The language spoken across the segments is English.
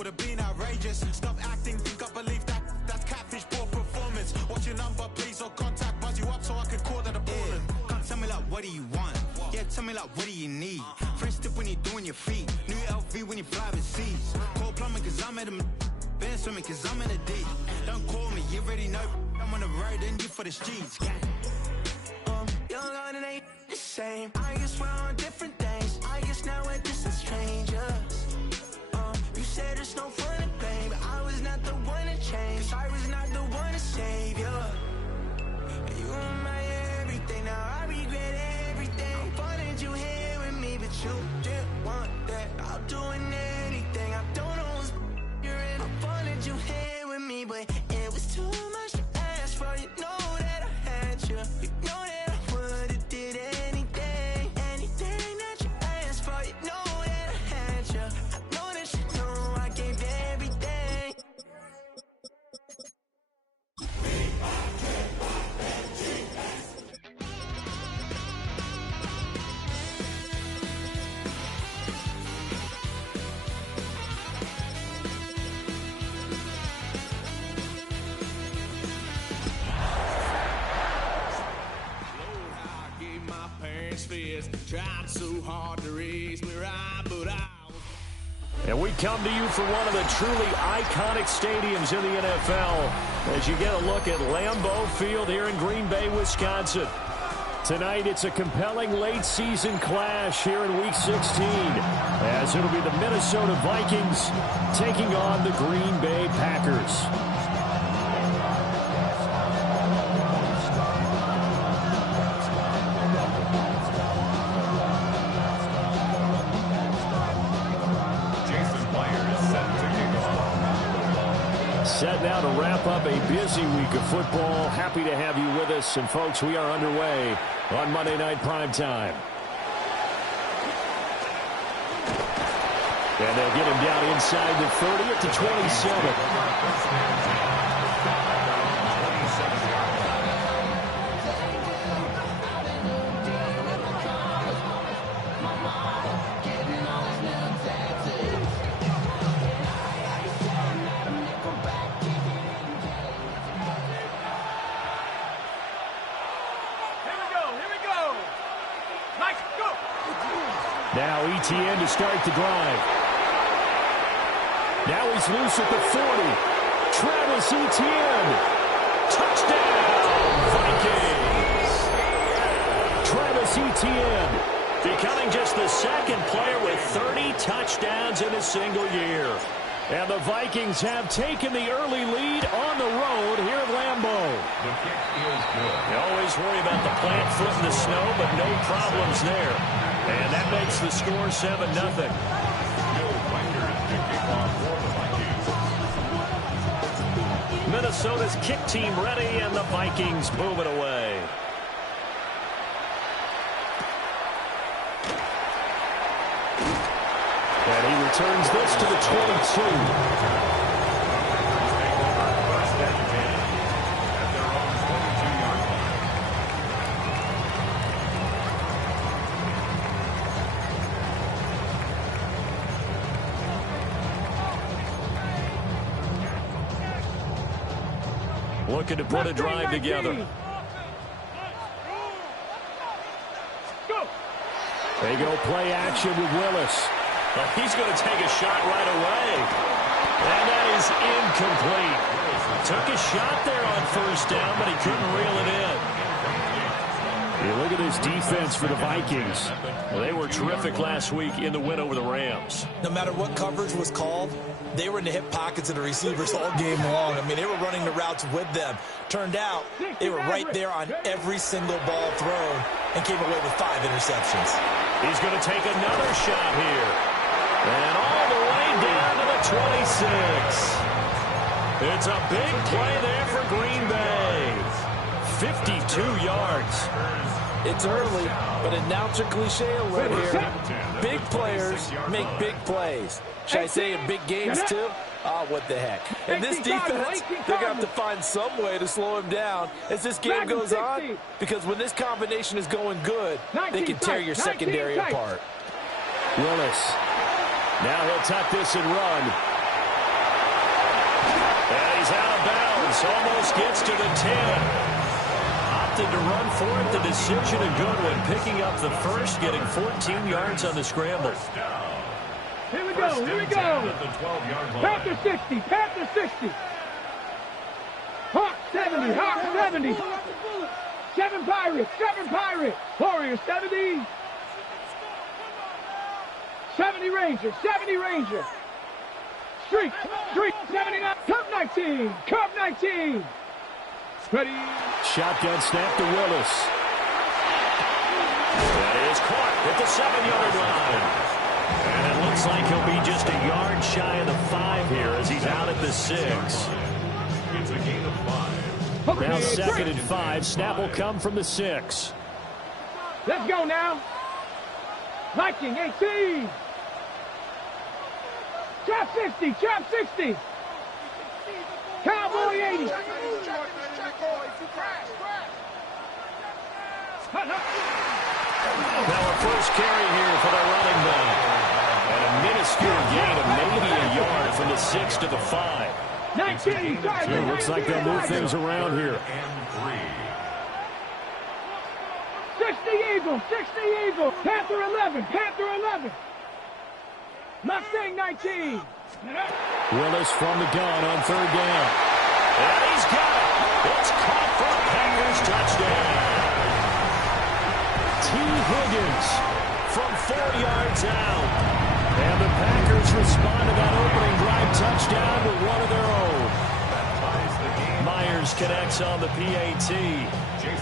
would have been outrageous. Stop acting, think I believe that. That's catfish, poor performance. What's your number, please, or contact. Buzz you up so I could call that a ballin'. Come tell me like, what do you want? Yeah, tell me like, what do you need? Fresh tip when you're doing your feet. New LV when you fly overseas. Call plumbing cause I'm at them. Been swimming cause I'm in a deep. Don't call me, you already know. I'm on the road and you for the streets. Young and ain't the same. I guess we're on different things. I guess now we're distant strangers. You said there's no fun in pain, but I was not the one to change. 'Cause I was not the one to save you. And you were my everything. Now I regret everything. I wanted you here with me, but you didn't want that. I'll do anything. I don't know what's you're in. I wanted you here with me, but it was too much to ask for. You know that I had you. You know that. Tried so hard to raise me right, but and we come to you from one of the truly iconic stadiums in the NFL as you get a look at Lambeau Field here in Green Bay, Wisconsin. Tonight it's a compelling late season clash here in Week 16 as it'll be the Minnesota Vikings taking on the Green Bay Packers. Set now to wrap up a busy week of football. Happy to have you with us. And, folks, we are underway on Monday Night Primetime. And they'll get him down inside the 30 at the 27. Now ETN to start the drive. Now he's loose at the 40. Travis Etienne. Touchdown, Vikings. Travis Etienne becoming just the second player with 30 touchdowns in a single year. And the Vikings have taken the early lead on the road here at Lambeau. The kick is good. You always worry about the plant foot in the snow, but no problems there. And that makes the score 7-0. Minnesota's kick team ready, and the Vikings move it away. And he returns this to the 22. Looking to put a drive together. They go play action with Willis. Well, he's going to take a shot right away. And that is incomplete. Took a shot there on first down, but he couldn't reel it in. You look at this defense for the Vikings. Well, they were terrific last week in the win over the Rams. No matter what coverage was called, they were in the hip pockets of the receivers all game long. I mean, they were running the routes with them. Turned out, they were right there on every single ball thrown and came away with 5 interceptions. He's going to take another shot here. And all the way down to the 26. It's a big play there for Green Bay. 52 yards. It's early, but announcer cliche alert here. Big players make big plays. Should I say in big games too? Oh, what the heck. And this defense, they're going to have to find some way to slow him down as this game goes on, because when this combination is going good, they can tear your secondary apart. Willis. Now he'll tuck this and run. is out of bounds. Almost gets to the 10. Opted to run for it. The decision a good one. Picking up the first, getting 14 yards on the scramble. Here we go. Here we go. Panther 60. Panther 60. Hawk 70. Hawk 70. 7 Pirates. 7 Pirates. Warriors 70. 70 Rangers. 70 Rangers. Streak. Streak. 79. Cub 19. Cub 19. Ready. Shotgun snap to Willis. That is caught at the 7-yard line. And it looks like he'll be just a yard shy of the 5 here as he's out at the 6. It's a gain of 5. Now 2nd and 5. Snap will come from the 6. Let's go now. Viking 18. Trap 60. Trap 60. Cowboy 80. Now a first carry here for the running back. And a minuscule gain of maybe a yard from the 6 to the 5. 19. It looks like they'll move things around here. 60 Eagles. 60 Eagles. Panther 11. Panther 11. Mustang 19. Willis from the gun on 3rd down. And he's got it. It's caught for a Packers touchdown. T. Higgins from 4 yards out. And the Packers respond to that opening drive touchdown with one of their own. Myers connects on the PAT.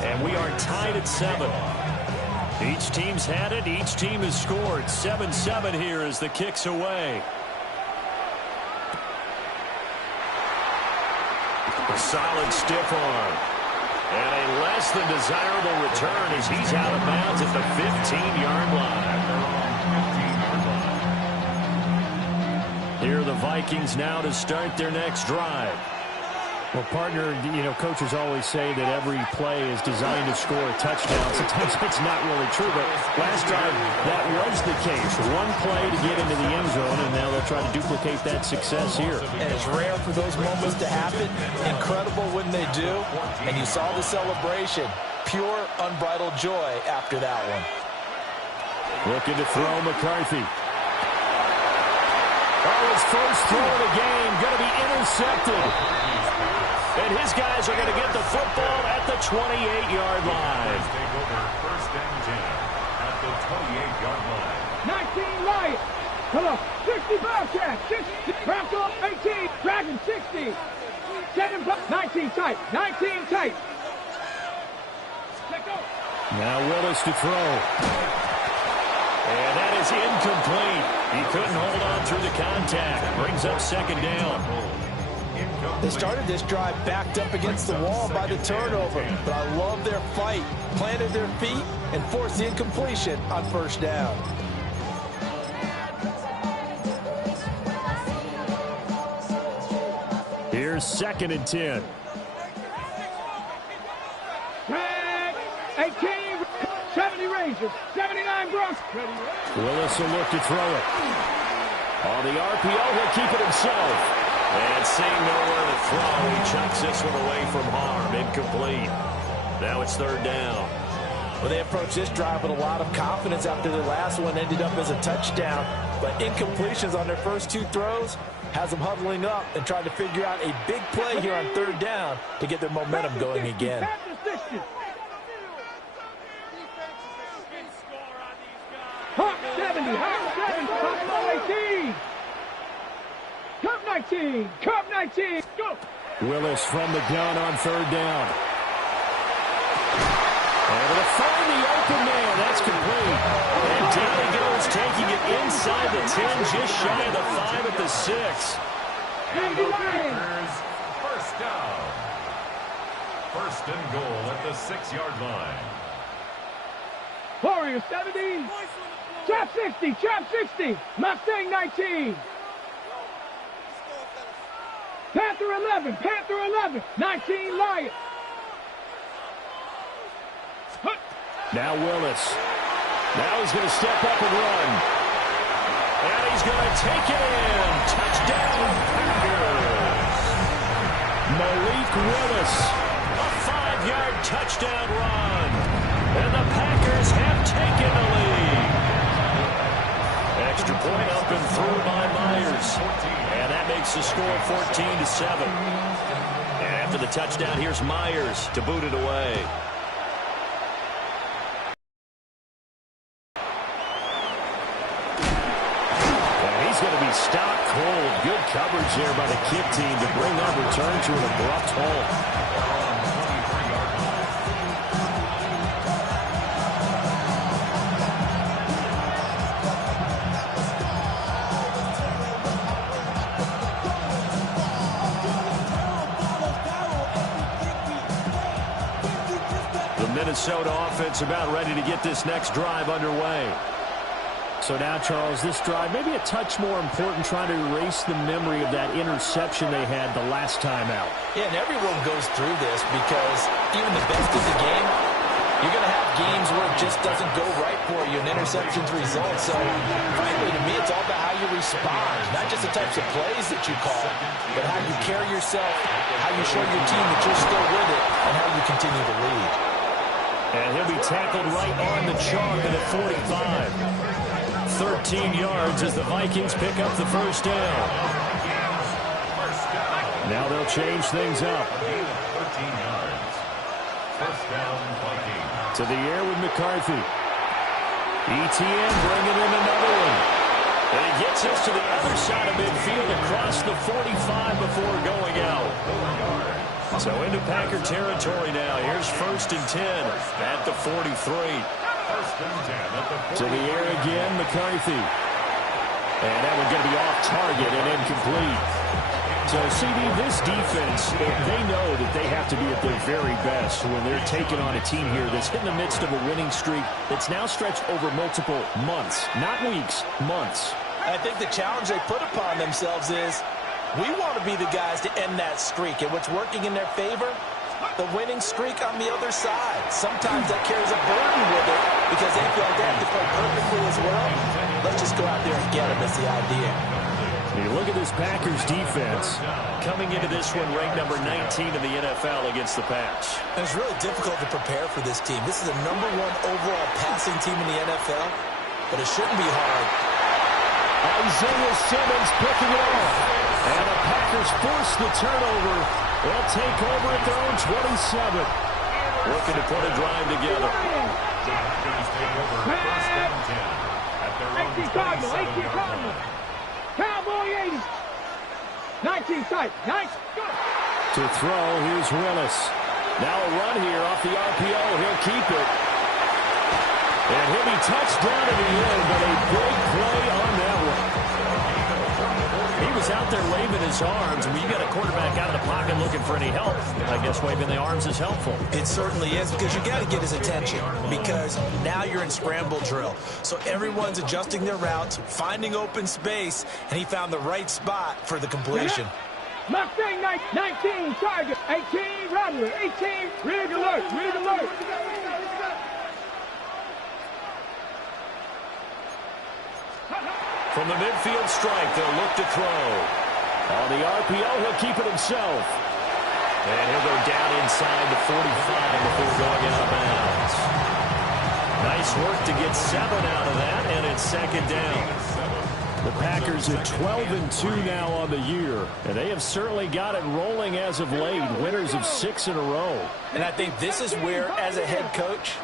And we are tied at 7. Each team's had it. Each team has scored. 7-7 here as the kick's away. A solid stiff arm. And a less than desirable return as he's out of bounds at the 15-yard line. Here are the Vikings now to start their next drive. Well, partner, coaches always say that every play is designed to score a touchdown. Sometimes it's not really true, but last drive that was the case. One play to get into the end zone, and now they'll try to duplicate that success here. And it's rare for those moments to happen. Incredible when they do. And you saw the celebration. Pure, unbridled joy after that one. Looking to throw McCarthy. Oh, his first throw of the game going to be intercepted. And his guys are going to get the football at the 28-yard line. Take over 1st and 10 at the 28-yard line. 19 Lions. Hello. 60 Bobcats. 60. Bronco 18. Dragon 60. 7 19 tight. 19 tight. Let go. Now Willis to throw. And that is incomplete. He couldn't hold on through the contact. Brings up 2nd down. They started this drive backed up against the wall by the turnover, but I love their fight, planted their feet, and forced the incompletion on 1st down. Here's 2nd and 10. 18, 70 Rangers, 79 Broncos. Willis will look to throw it. On the RPO, he'll keep it himself. And seeing nowhere to throw, he chucks this one away from harm. Incomplete. Now it's 3rd down. Well, they approached this drive with a lot of confidence after their last one ended up as a touchdown. But incompletions on their first 2 throws has them huddling up and trying to figure out a big play here on 3rd down to get their momentum going again. Hawk 70, Hawk 70, Hawk 18. Cub 19, Cub 19, go! Willis from the gun on 3rd down. Able to find the open man. That's complete. And down he goes, taking it inside the 10, just shy of the 5 at the 6. Packers, 1st down. 1st and goal at the 6-yard line. Warriors 70. Trap 60, Trap 60. Mustang 19. Panther 11, Panther 11. 19 Lions. Now Willis. Now he's going to step up and run. And he's going to take it in. Touchdown, Packers. Malik Willis. A 5-yard touchdown run. And the Packers have taken the lead. Extra point up and through by Myers. And that makes the score 14-7. And after the touchdown, here's Myers to boot it away. Going to be stopped cold. Good coverage there by the kick team to bring that return to an abrupt halt. The Minnesota offense about ready to get this next drive underway. So now, Charles, this drive maybe a touch more important, trying to erase the memory of that interception they had the last time out. Yeah, and everyone goes through this because even the best of the game, you're going to have games where it just doesn't go right for you, and interceptions result. So, frankly, to me, it's all about how you respond, not just the types of plays that you call, but how you carry yourself, how you show your team that you're still with it, and how you continue to lead. And he'll be tackled right on the chalk at 45. 13 yards as the Vikings pick up the first down. Now they'll change things up. 13 yards. First down, Vikings. To the air with McCarthy. ETN bringing in another one. And he gets us to the other side of midfield across the 45 before going out. So into Packer territory now. Here's 1st and 10 at the 43. To the air again, McCarthy. And that one's going to be off target and incomplete. So, CD, this defense, they know that they have to be at their very best when they're taking on a team here that's in the midst of a winning streak that's now stretched over multiple months, not weeks, months. I think the challenge they put upon themselves is we want to be the guys to end that streak. And what's working in their favor? The winning streak on the other side. Sometimes that carries a burden with it because they feel they have to play perfectly as well. Let's just go out there and get them is the idea. You look at this Packers defense coming into this one ranked number 19 in the NFL against the pass. It's really difficult to prepare for this team. This is the #1 overall passing team in the NFL, but it shouldn't be hard. Isaiah Simmons picking it off. And the Packers force the turnover. They'll take over at their own 27. Looking to put a drive together. 18 Cardinal, 18 Cardinal. Cowboy 80. 19 tight, nice. To throw, here's Willis. Now a run here off the RPO. He'll keep it. And he'll be touched down at the end, but a big play on that one. He was out there waving his arms. When you got a quarterback out of the pocket looking for any help, I guess waving the arms is helpful. It certainly is, because you got to get his attention, because now you're in scramble drill. So everyone's adjusting their routes, finding open space, and he found the right spot for the completion. Mustang 19, target, 18, Rattler, 18, rig alert, rig alert. From the midfield strike, they'll look to throw. On the RPO, he'll keep it himself. And he'll go down inside the 45 before going out of bounds. Nice work to get 7 out of that, and it's 2nd down. The Packers are 12-2 now on the year, and they have certainly got it rolling as of late, winners of 6 in a row. And I think this is where, as a head coach,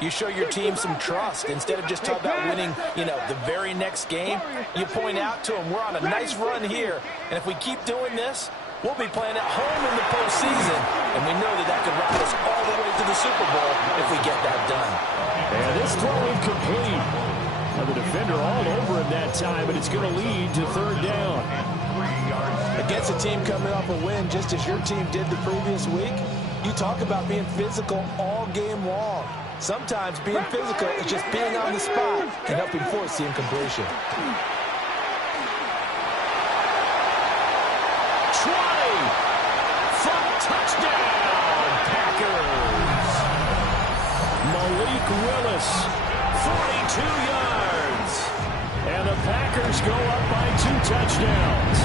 you show your team some trust. Instead of just talking about winning, the very next game, you point out to them, we're on a nice run here, and if we keep doing this, we'll be playing at home in the postseason, and we know that could ride us all the way to the Super Bowl if we get that done. And this throw incomplete. Now the defender all over him that time, but it's going to lead to 3rd down. Against a team coming off a win, just as your team did the previous week, you talk about being physical all game long. Sometimes being physical is just being on the spot and helping force the incompletion. Touchdown, Packers. Malik Willis, 42 yards. And the Packers go up by 2 touchdowns.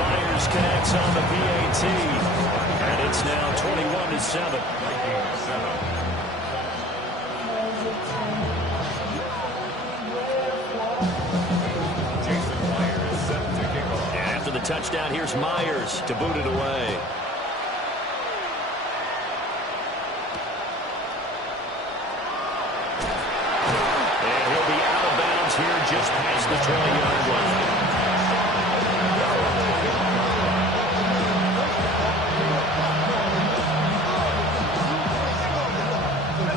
Myers connects on the PAT. 7. Vikings 7. After the touchdown, here's Myers to boot it away. And he'll be out of bounds here just past the 20-yard line.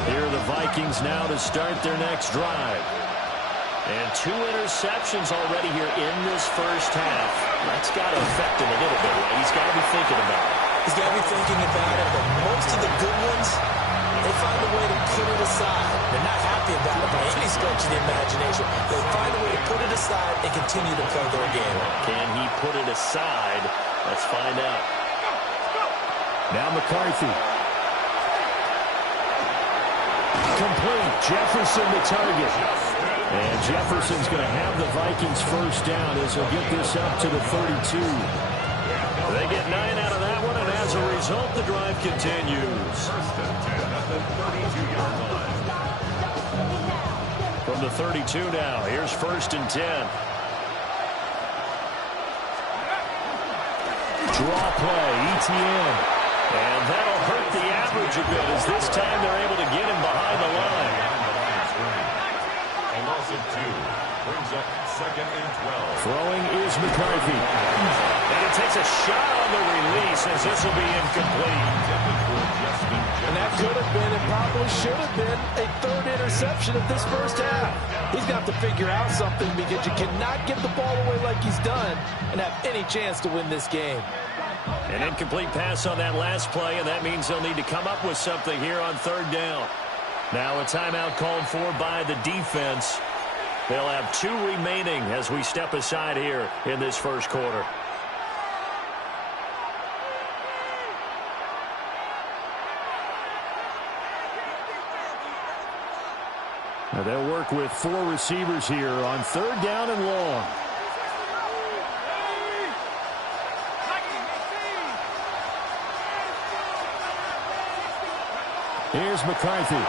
Here are the Vikings now to start their next drive. And 2 interceptions already here in this first half. That's got to affect him a little bit, right? He's got to be thinking about it. He's got to be thinking about it, but most of the good ones, they find a way to put it aside. They're not happy about it by any stretch of the imagination. They find a way to put it aside and continue to play their game. Can he put it aside? Let's find out. Now McCarthy. Complete. Jefferson the target. And Jefferson's going to have the Vikings first down as he'll get this up to the 32. They get 9 out of that one, and as a result, the drive continues. First and 10 at the 32-yard line. From the 32 now, here's first and 10. Draw play, ETN. And that'll hurt the average a bit as this time they're able to get him behind the line. A loss of 2 brings up second and 12. Throwing is McCarthy. And he takes a shot on the release as this will be incomplete. And that could have been and probably should have been a 3rd interception of this first half. He's got to figure out something because you cannot give the ball away like he's done and have any chance to win this game. An incomplete pass on that last play, and that means they'll need to come up with something here on 3rd down. Now a timeout called for by the defense. They'll have 2 remaining as we step aside here in this first quarter. Now they'll work with 4 receivers here on 3rd down and long. Here's McCarthy.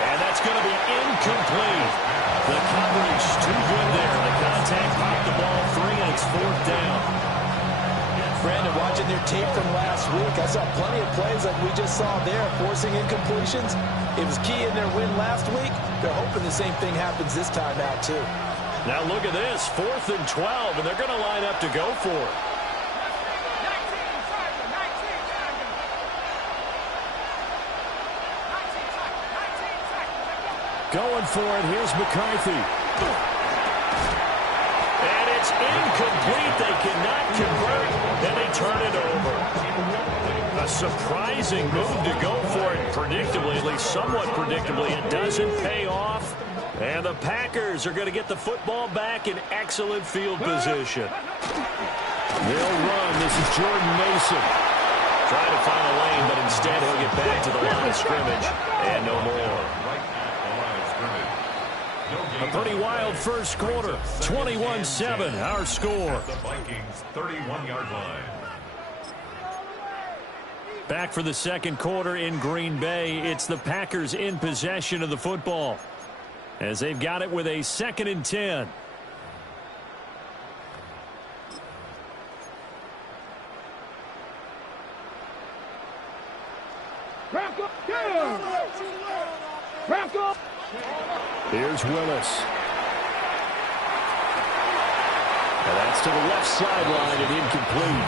And that's going to be incomplete. The coverage too good there. The contact popped the ball free, and it's 4th down. Brandon, watching their tape from last week, I saw plenty of plays like we just saw there, forcing incompletions. It was key in their win last week. They're hoping the same thing happens this time out, too. Now look at this, 4th and 12, and they're going to line up to go for it. Going for it, here's McCarthy. And it's incomplete. They cannot convert, and they turn it over. A surprising move to go for it predictably, at least somewhat predictably. It doesn't pay off, and the Packers are going to get the football back in excellent field position. They'll run. This is Jordan Mason. Trying to find a lane, but instead he'll get back to the line of scrimmage, and no more. A pretty wild first quarter. 21-7, our score. The Vikings 31-yard line. Back for the second quarter in Green Bay. It's the Packers in possession of the football as they've got it with a 2nd and 10. Here's Willis. And that's to the left sideline and incomplete.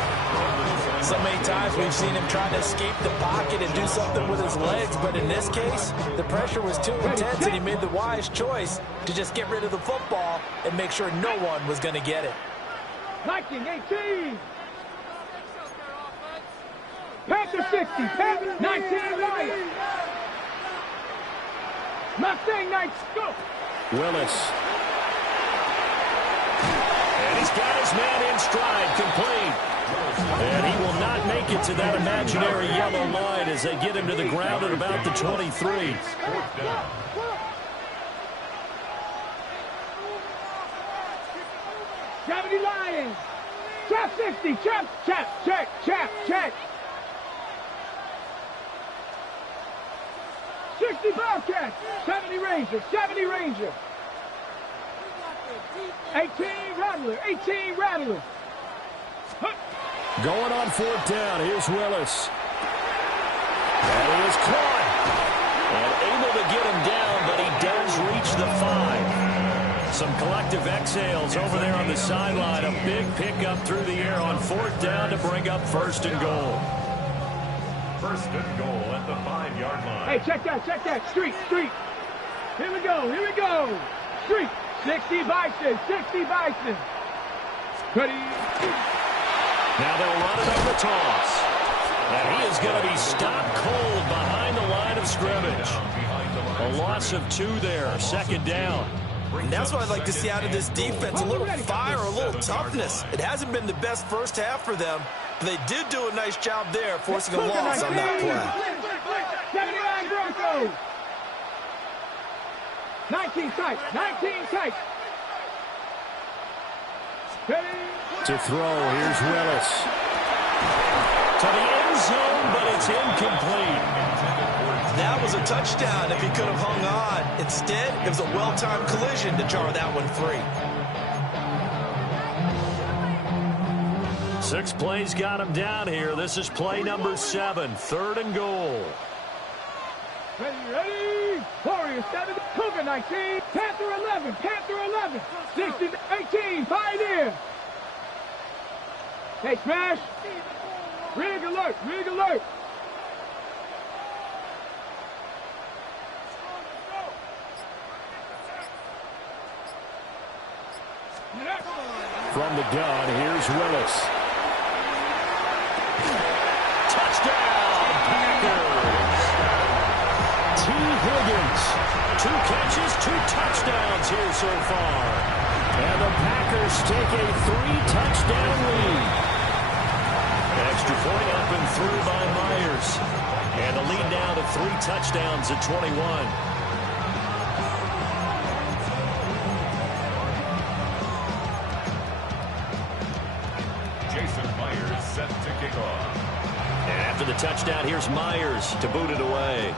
So many times we've seen him trying to escape the pocket and do something with his legs, but in this case, the pressure was too intense and he made the wise choice to just get rid of the football and make sure no one was going to get it. 19-18. Panther 60, Panther 19 Lions. Mustang Knights, go! Willis. And he's got his man in stride, complete. And he will not make it to that imaginary yellow line as they get him to the ground at about the 23. Gravity Lions. Trap 60, trap, check. 60 Bobcats. 70 Rangers. 70 Rangers. 18 Rattler. 18 Rattler. Going on fourth down. Here's Willis. And he is caught. And able to get him down, but he does reach the 5. Some collective exhales over there on the sideline. A big pickup through the air on fourth down to bring up first and goal. First and goal at the 5-yard line. Hey, check that, check that. Street, street. Here we go, here we go. Street. 60 Bison, 60 Bison. Ready. Now they'll run it on the toss. And he is going to be stopped cold behind the line of scrimmage. A loss of 2 there, second down. And that's what I'd like to see out of this defense, a little fire, a little toughness. It hasn't been the best first half for them, but they did do a nice job there, forcing a loss on that play. 79 Broncos. 19 tight, 19 tight. To throw, here's Willis. To the end zone, but it's incomplete. That was a touchdown if he could have hung on. Instead, it was a well-timed collision to jar that one free. 6 plays got him down here. This is play number 7, 3rd and goal. Ready, ready. Warriors 7, Cougar 19, Panther 11, Panther 11, 60, 18, Pioneer. Hey, smash. Rig alert, rig alert. From the gun, here's Willis. Touchdown, Packers! T. Higgins, 2 catches, 2 touchdowns here so far. And the Packers take a 3-touchdown lead. Extra point up and through by Myers. And the lead now to 3 touchdowns at 21. Set to kick off. And after the touchdown, here's Myers to boot it away.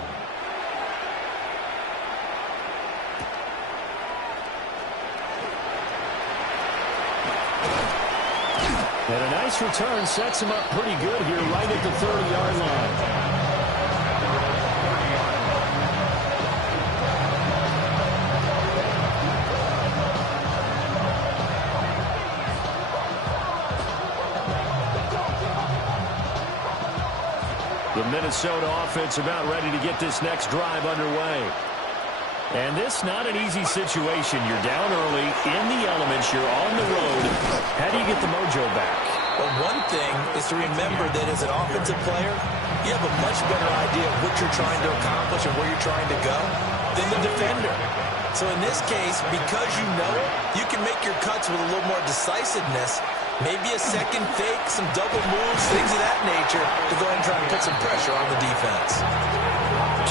And a nice return sets him up pretty good here right at the 30-yard line. The Minnesota offense about ready to get this next drive underway. And this not an easy situation. You're down early, in the elements, you're on the road. How do you get the mojo back? Well, one thing is to remember that as an offensive player, you have a much better idea of what you're trying to accomplish and where you're trying to go than the defender. So in this case, because you know it, you can make your cuts with a little more decisiveness. Maybe a second fake, some double moves, things of that nature to go ahead and try to put some pressure on the defense.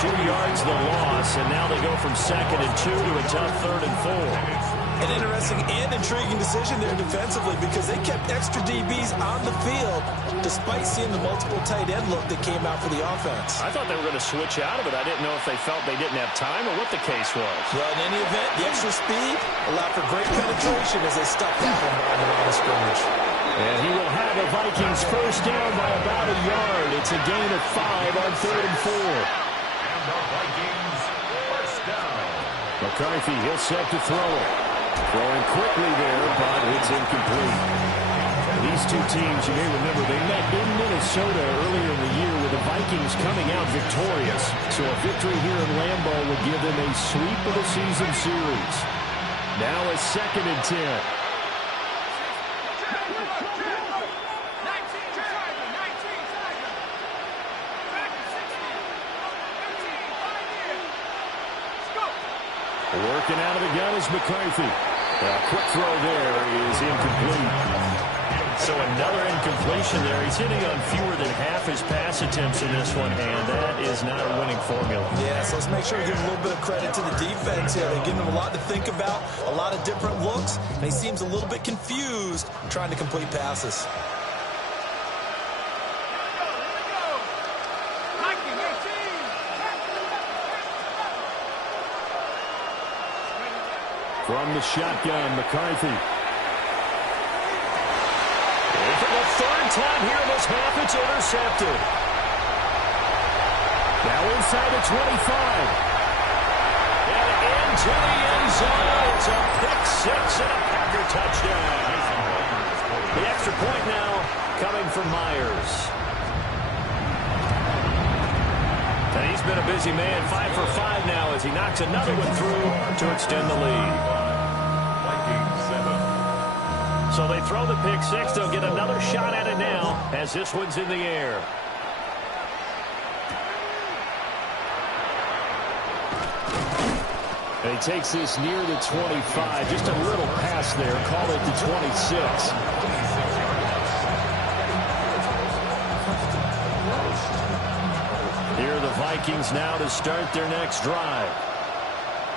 2 yards the loss, and now they go from 2nd and 2 to a tough 3rd and 4. An interesting and intriguing decision there defensively because they kept extra DBs on the field despite seeing the multiple tight end look that came out for the offense. I thought they were going to switch out of it. I didn't know if they felt they didn't have time or what the case was. Well, in any event, the extra speed allowed for great penetration as they stuffed that one behind the line of scrimmage. And he will have the Vikings first down by about a yard. It's a gain of 5 on 3rd and 4. And the Vikings first down. McCarthy, he'll set to throw it. Throwing quickly there, but it's incomplete. These two teams, you may remember, they met in Minnesota earlier in the year with the Vikings coming out victorious. So a victory here in Lambeau would give them a sweep of the season series. Now a 2nd and 10. Working out of the gun is McCarthy. A quick throw there is incomplete. So another incompletion there. He's hitting on fewer than half his pass attempts in this one, and that is not a winning formula. Yeah, so let's make sure we give a little bit of credit to the defense here. They're giving them a lot to think about, a lot of different looks, and he seems a little bit confused trying to complete passes. From the shotgun, McCarthy. And for the third time here in this half, it's intercepted. Now inside the 25. And into the end zone. It's a pick six and a Packer touchdown. The extra point now coming from Myers. And he's been a busy man, 5 for 5 now as he knocks another one through to extend the lead. So they throw the pick six. They'll get another shot at it now as this one's in the air. And he takes this near the 25. Just a little pass there. Call it the 26. Here are the Vikings now to start their next drive.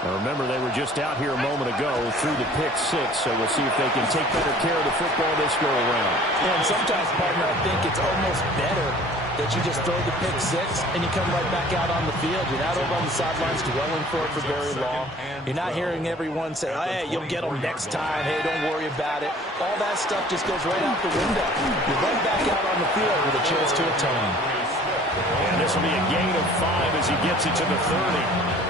Now remember, they were just out here a moment ago through the pick six, so we'll see if they can take better care of the football this go-around. Yeah, and sometimes, partner, I think it's almost better that you just throw the pick six and you come right back out on the field. You're not over on the sidelines dwelling for it for very long. You're not hearing everyone say, hey, you'll get them next time. Hey, don't worry about it. All that stuff just goes right out the window. You're right back out on the field with a chance to atone. And this will be a gain of 5 as he gets it to the 30.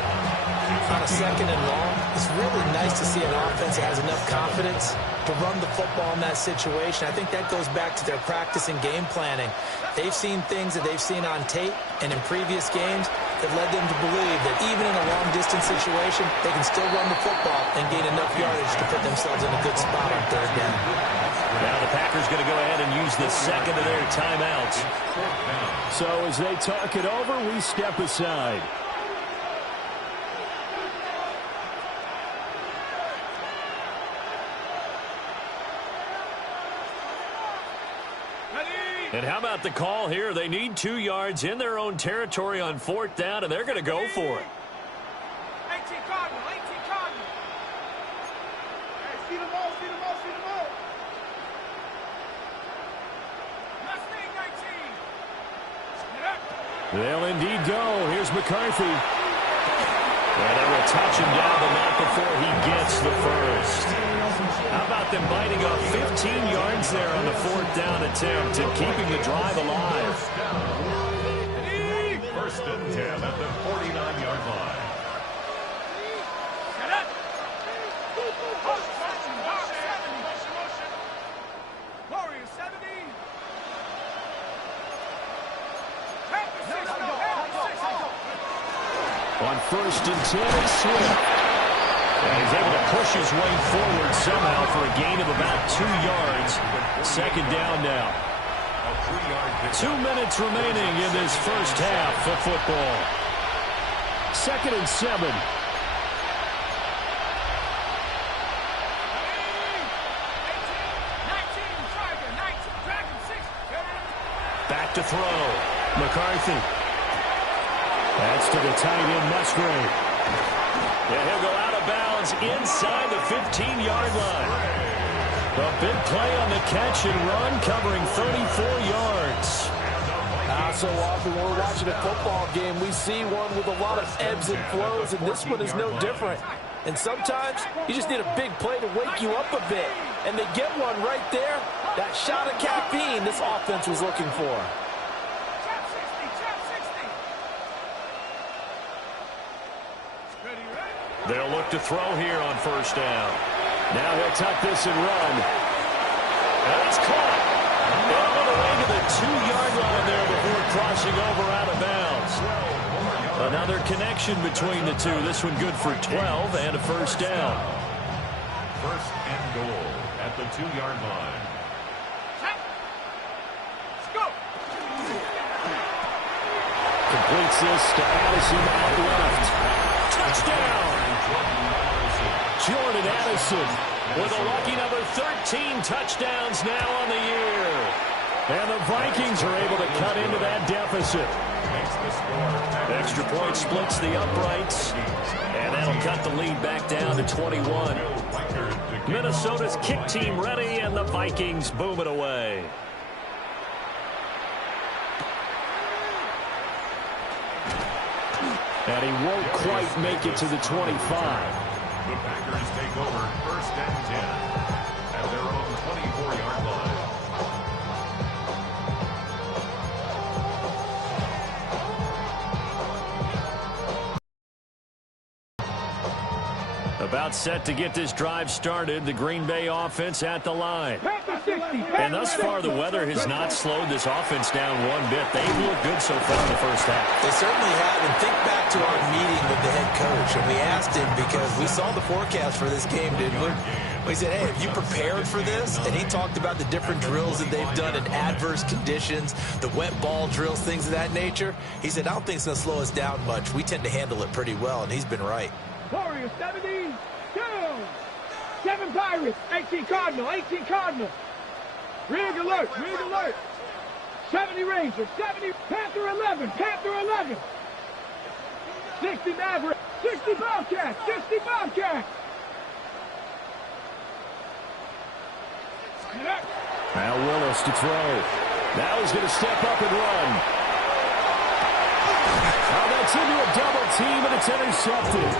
On a second and long, it's really nice to see an offense that has enough confidence to run the football in that situation. I think that goes back to their practice and game planning. They've seen things that they've seen on tape and in previous games that led them to believe that even in a long-distance situation, they can still run the football and gain enough yardage to put themselves in a good spot on third down. Now the Packers going to go ahead and use the second of their timeouts. So as they talk it over, we step aside. And how about the call here? They need 2 yards in their own territory on 4th down, and they're going to go for it. 18 Cardinal, 18 Cardinal. Hey, see the ball, see the ball, see the ball. Let's take 19. They'll indeed go. Here's McCarthy. And they will touch him down, but not before he gets the first. How about them biting off 15 yards there on the 4th down attempt and keeping the drive alive? First and 10 at the 49-yard line. Get up. Warriors 70. On 1st and 10, it's Swift. And he's able to push his way forward somehow for a gain of about 2 yards. Second down now. 2 minutes remaining in this first half of football. 2nd and 7. Back to throw. McCarthy. That's to the tight end, Musgrave. Yeah, he'll go out of bounds inside the 15-yard line. A big play on the catch and run, covering 34 yards. So often when we're watching a football game, we see one with a lot of ebbs and flows, and this one is no different. And sometimes you just need a big play to wake you up a bit. And they get one right there. That shot of caffeine this offense was looking for. They'll look to throw here on 1st down. Now he'll tuck this and run. And it's caught. All the way to the 2-yard line there before crossing over out of bounds. Another connection between the two. This one good for 12 and a 1st down. 1st and goal at the 2-yard line. Let's go. Completes this to Addison out left. Touchdown! Jordan Addison with a lucky number 13 touchdowns now on the year. And the Vikings are able to cut into that deficit. Extra point splits the uprights. And that'll cut the lead back down to 21. Minnesota's kick team ready, and the Vikings boom it away. And he won't quite make it to the 25. The Packers take over 1st and 10 at their own 24-yard line. About set to get this drive started. The Green Bay offense at the line. And thus far, the weather has not slowed this offense down one bit. They've looked good so far in the first half. They certainly have. And think back to our meeting with the head coach. And we asked him because we saw the forecast for this game, didn't we? We said, hey, have you prepared for this? And he talked about the different drills that they've done in adverse conditions, the wet ball drills, things of that nature. He said, I don't think it's going to slow us down much. We tend to handle it pretty well, and he's been right. Warriors 72. 7 Pirates. 18 Cardinal. 18 Cardinal. Rig alert. Rig alert. 70 Rangers. 70 Panther 11. Panther 11. 60 Maverick. 60 Bobcats. 60 Bobcats. Now Willis to throw. Now he's going to step up and run. Now that's into a double team, and it's intercepted.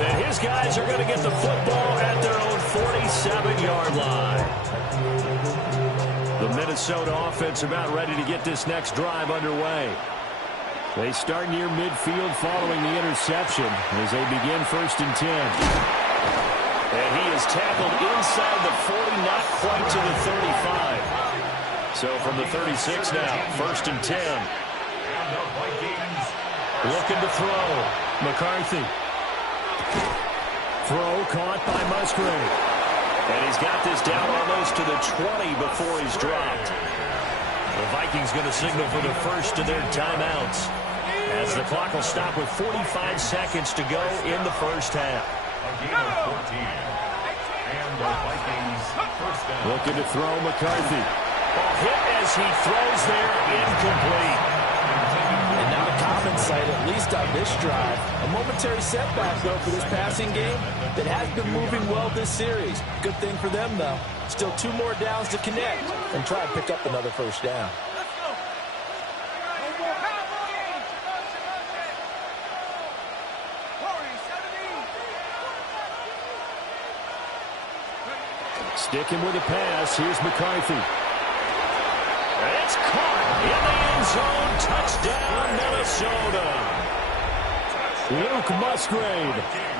And his guys are going to get the football at their own 47-yard line. The Minnesota offense about ready to get this next drive underway. They start near midfield following the interception as they begin 1st and 10. And he is tackled inside the 40, not quite to the 35. So from the 36 now, 1st and 10. Looking to throw. McCarthy. Throw caught by Musgrave. And he's got this down almost to the 20 before he's dropped. The Vikings going to signal for the first of their timeouts as the clock will stop with 45 seconds to go in the first half. Looking to throw McCarthy. Hit as he throws there, incomplete. And not a common sight, at least on this drive. A momentary setback, though, for this passing game that has been moving well this series. Good thing for them, though. Still 2 more downs to connect and try and pick up another first down. Sticking with the pass, here's McCarthy. It's caught in the end zone. Touchdown, Minnesota. Luke Musgrave,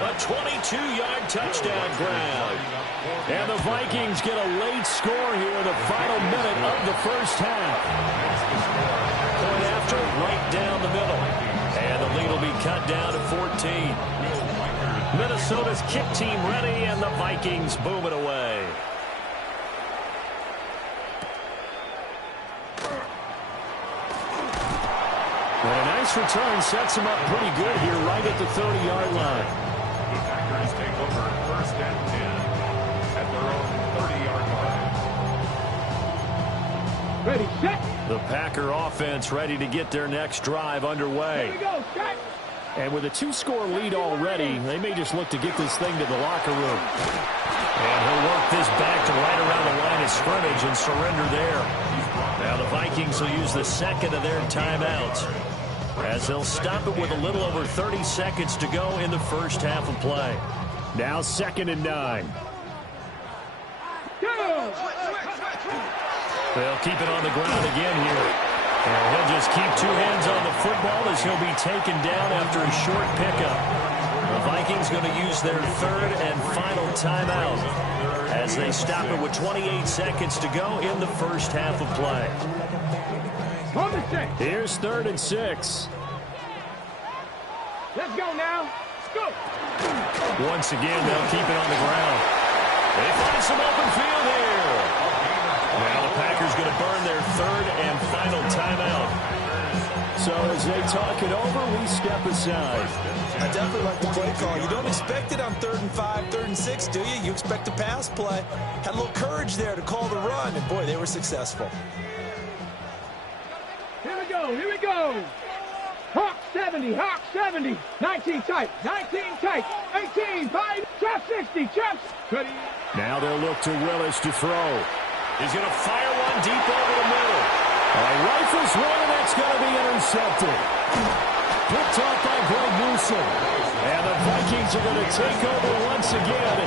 a 22-yard touchdown grab. And the Vikings get a late score here in the final minute of the first half. Point after, right down the middle. And the lead will be cut down to 14. Minnesota's kick team ready, and the Vikings boom it away. And a nice return sets him up pretty good here right at the 30-yard line. The Packers take over 1st and 10 at their own 30-yard line. Ready, set. The Packer offense ready to get their next drive underway. Here we go, set. And with a 2-score lead already, they may just look to get this thing to the locker room. And he'll work this back to right around the line of scrimmage and surrender there. Now the Vikings will use the second of their timeouts as they'll stop it with a little over 30 seconds to go in the first half of play. Now 2nd and 9. They'll keep it on the ground again here. And he'll just keep 2 hands on the football as he'll be taken down after a short pickup. The Vikings going to use their 3rd and final timeout as they stop it with 28 seconds to go in the first half of play. Here's 3rd and 6. Let's go now. Let's go. Once again, they'll keep it on the ground. They find some open field here. Now the Packers going to burn their 3rd and final timeout. So as they talk it over, we step aside. I definitely like the play call. You don't expect it on 3rd and 5, 3rd and 6, do you? You expect a pass play. Had a little courage there to call the run, and boy, they were successful. Here we go, here we go. Hawk 70, Hawk 70. 19 tight, 19 tight. 18, 5, trap 60, trap. Now they'll look to Willis to throw. He's going to fire one deep over the middle. Rifles one, and that's going to be intercepted. picked off by Greg Newsome. And the Vikings are going to take over once again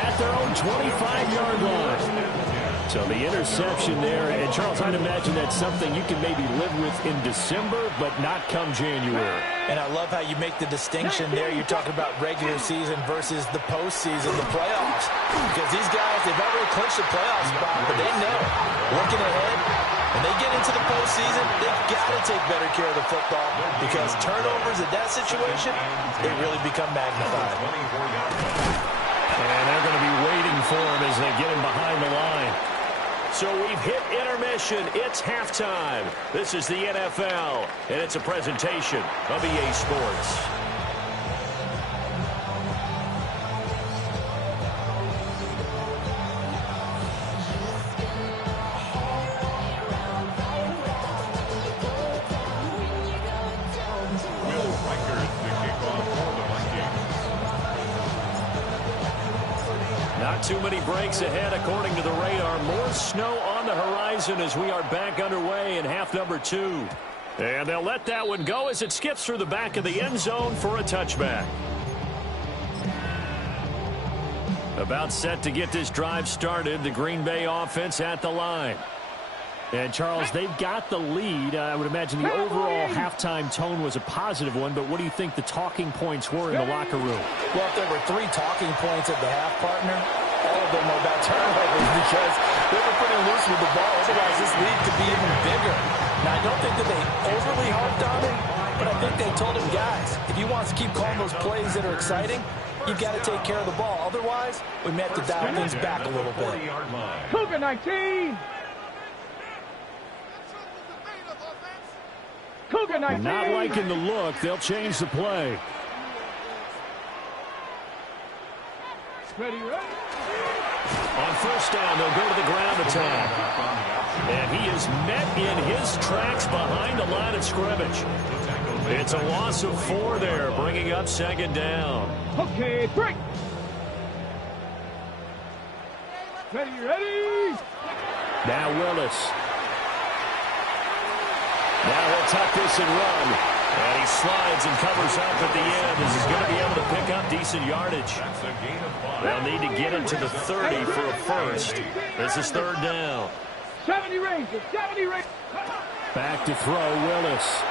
at their own 25-yard line. So the interception there, and Charles, I'd imagine that's something you can maybe live with in December, but not come January. And I love how you make the distinction there. You're talking about regular season versus the postseason, the playoffs. Because these guys, they've already clinched the playoff spot, but they know, looking ahead, when they get into the postseason, they've got to take better care of the football because turnovers in that situation, they really become magnified. And they're going to be waiting for him as they get him behind the line. So we've hit intermission. It's halftime. This is the NFL, and it's a presentation of EA Sports. Not too many breaks ahead according to the radar. More snow on the horizon as we are back underway in half number 2. And they'll let that one go as it skips through the back of the end zone for a touchback. About set to get this drive started. The Green Bay offense at the line. And, Charles, they've got the lead. I would imagine the overall halftime tone was a positive one, but what do you think the talking points were in the locker room? Well, if there were 3 talking points at the half, partner, all of them were about turnovers because they were pretty loose with the ball. Otherwise, this lead could be even bigger. Now, I don't think that they overly harped on it, but I think they told him, guys, if you want to keep calling those plays that are exciting, you've got to take care of the ball. Otherwise, we may have to dial things back a little bit. Cougar 19. Cougar 19. Not liking the look. They'll change the play. Ready, ready. On first down, they'll go to the ground attack. And he is met in his tracks behind the line of scrimmage. It's a loss of 4 there, bringing up second down. Okay, break. Ready, ready. Now Willis. Now he'll tuck this and run. And he slides and covers up at the end as he's going to be able to pick up decent yardage. They'll need to get into the 30 for a first. This is third down. 70 Rangers, 70 Rangers. Back to throw, Willis.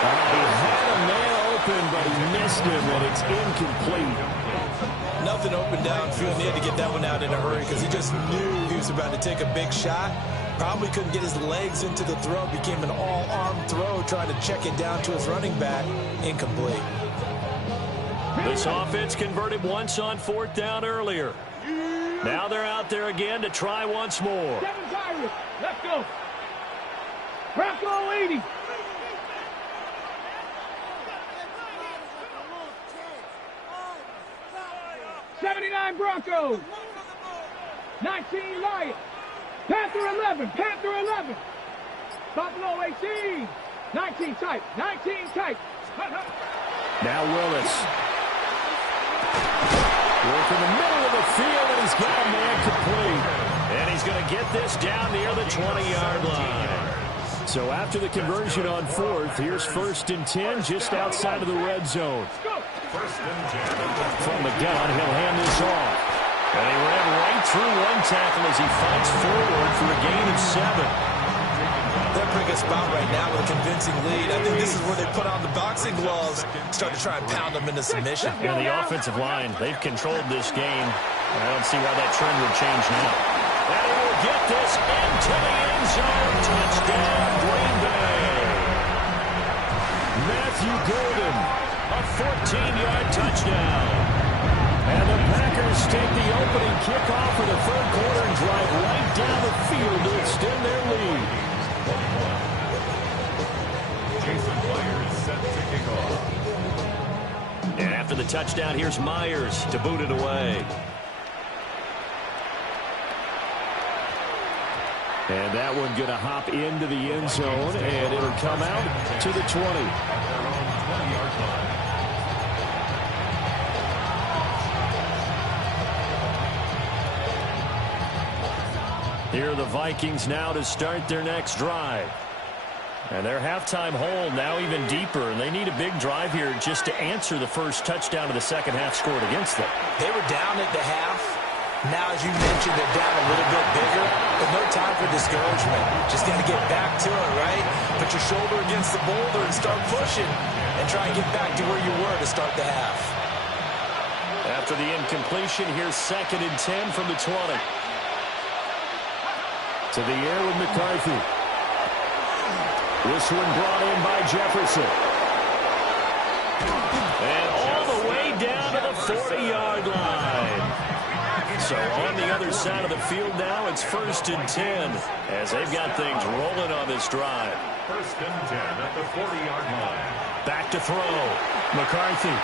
He had a man open, but he missed him, and it's incomplete. Nothing open downfield. He had to get that one out in a hurry because he just knew he was about to take a big shot. Probably couldn't get his legs into the throw. Became an all-arm throw trying to check it down to his running back. Incomplete. This offense converted once on fourth down earlier. Now they're out there again to try once more. 7 Pirates. Let's go. Bronco 80. '79 Broncos. 19 Lions. Panther 11. Panther 11. Buffalo 18. 19 tight. 19 tight. Now Willis. Work in the middle of the field, and he's got a man complete. And he's going to get this down near the 20-yard line. So after the conversion on fourth, here's 1st and 10 just outside of the red zone. From the gun, he'll hand this off. And he ran right through one tackle as he fights forward for a gain of 7. They're a pretty good spot right now with a convincing lead. I think this is where they put on the boxing gloves, start to try and pound them into submission. And the offensive line, they've controlled this game. I don't see why that trend would change now. And he will get this into the end zone. Touchdown, Green Bay. Matthew Golden, a 14-yard touchdown. And the Packers take the opening kickoff for the third quarter and drive right down the field to extend their lead. Jason Myers set to kick off. And after the touchdown, here's Myers to boot it away. And that one going to hop into the end zone, and it'll come out to the 20. Here are the Vikings now to start their next drive. And their halftime hole now even deeper, and they need a big drive here just to answer the first touchdown of the second half scored against them. They were down at the half. Now, as you mentioned, they're down a little bit bigger, but no time for discouragement. Just got to get back to it, right? Put your shoulder against the boulder and start pushing and try and get back to where you were to start the half. After the incompletion, here's 2nd and 10 from the 20. To the air with McCarthy. This one brought in by Jefferson. And all the way down to the 40-yard line. So on the other side of the field now, it's 1st and 10 as they've got things rolling on this drive. 1st and 10 at the 40-yard line. Back to throw. McCarthy.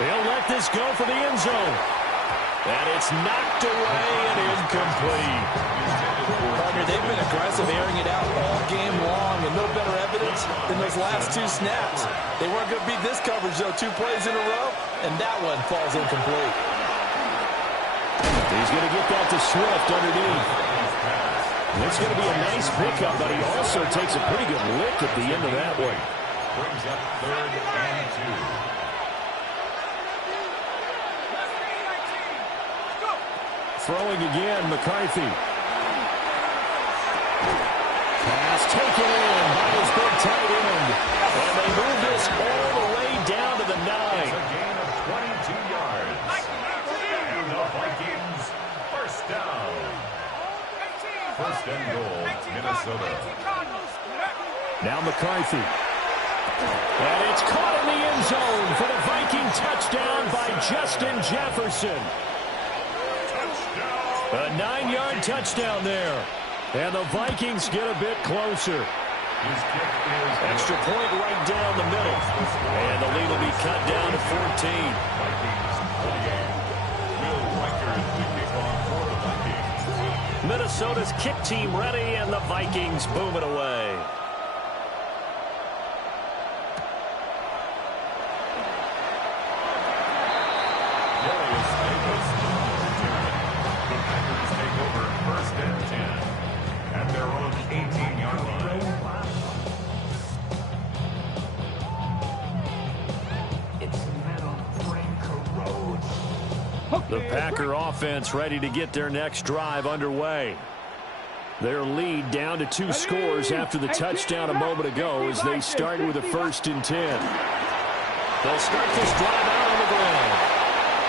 They'll let this go for the end zone. And it's knocked away and incomplete. Partner, they've been aggressive, airing it out all game long, and no better evidence than those last 2 snaps. They weren't going to beat this coverage, though, 2 plays in a row, and that one falls incomplete. He's going to get that to Swift underneath. And it's going to be a nice pickup, but he also takes a pretty good lick at the end of that one. Brings up 3rd and 2. Throwing again, McCarthy. Pass taken in by his big tight end. And they move this all the way down to the 9. It's a gain of 22 yards. And the Vikings, 1st down. 1st and goal, Minnesota. Now McCarthy. And it's caught in the end zone for the Viking touchdown by Justin Jefferson. A 9-yard touchdown there. And the Vikings get a bit closer. Extra point right down the middle. And the lead will be cut down to 14. Minnesota's kick team ready, and the Vikings boom it away. The Packer offense ready to get their next drive underway. Their lead down to 2 scores after the touchdown a moment ago as they start with a 1st and 10. They'll start this drive out on the ground.